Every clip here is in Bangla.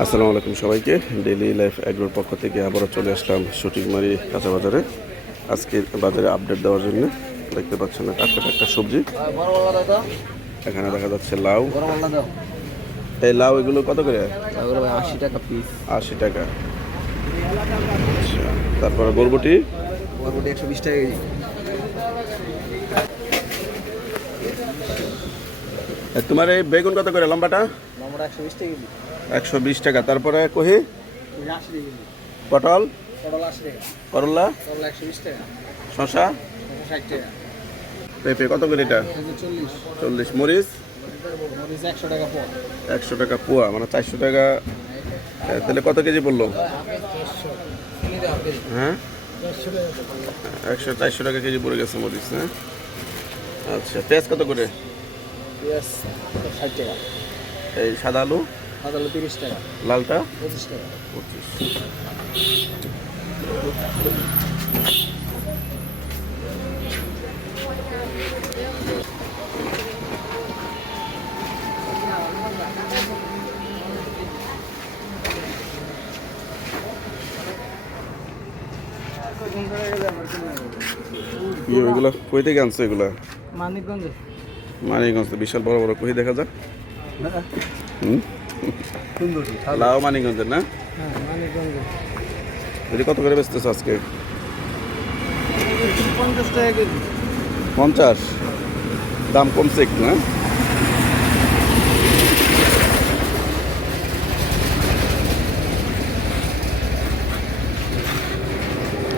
আসসালামু আলাইকুম সবাইকে। ডেইলি লাইফ এগ্রোর পক্ষ থেকে আবারও চলে আসলাম শুটিংমারি কাঁচা বাজারে। আজকে বাজারে আপডেট দেওয়ার জন্য দেখতে পাচ্ছেন টাটকা টাটকা সবজি। এখানে দেখা যাচ্ছে লাউ। এই লাউ এগুলো কত করে? 80 টাকা পিস। 80 টাকা। আচ্ছা, তারপরে বরবটি 120 টাকা কেজি। তোমার এই বেগুন কত করে লম্বাটা? 120 টাকা কেজি। 120 টাকা। তারপরে কহি 80 টাকা কেজি। পটল, 80 টাকা। করলা, 120 টাকা। শসা, 60 টাকা। পেঁপে কত করে এটা? 40। মরিচ 100 টাকা পোয়া। 100 টাকা পোয়া, মানে 400 টাকা। তাহলে কত কেজি পড়লো? হ্যাঁ, 400 টাকা কেজি পড়ে গেছে মরিচ। হ্যাঁ, আচ্ছা। পেঁয়াজ কত করে? পেঁয়াজ 60 টাকা। এই সাদা আলু? 30 টাকা। লালটা 25 টাকা। 25। এগুলো কই থেকে আনছো এগুলা? মানিকগঞ্জ। মানিকগঞ্জ তো বিশাল বড় বড় কই দেখা যায়। সুন্দর। লাউ মানিকগঞ্জের না? হ্যাঁ, মানিকগঞ্জ। এটা কত করে বেচতেছো আজকে? 50 টাকা কেজি। 50। দাম কমছে একটু না?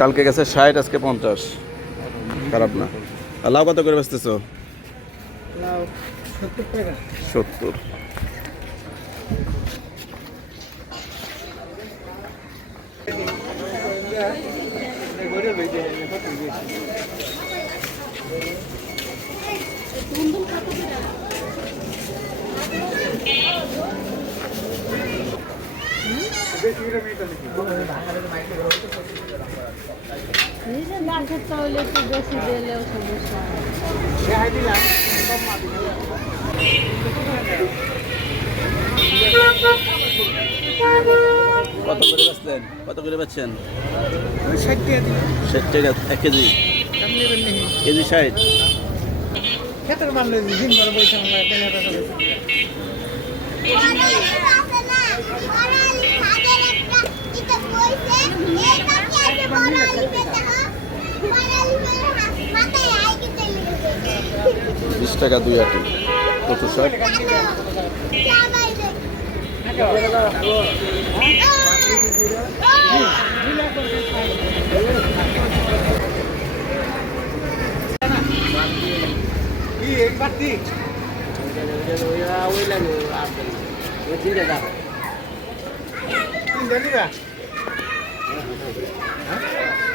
কালকে গেছে 60, আজকে 50। খারাপ না। আর লাউ কত করে বেচতেছো? লাউ 70 টাকা। 70। নিজে না খেতে হলে একটু বেশি দিলেও সমস্যা কত করে বেচলেন? কত করে বেচছেন? 60 টাকা দিলে। 60 টাকা 1 কেজি। আপনি নেবেন নাকি? কেজি 60। ক্ষেতের মামলে দিন ভর বইছে আমরা কেনা টাকা বেশি। বিশ টাকা 2 আটি। কত শাক? কি এক বাটি? ওই লাগে আর ওই ঠিক আছে। তিন দিন দিবা? হ্যাঁ?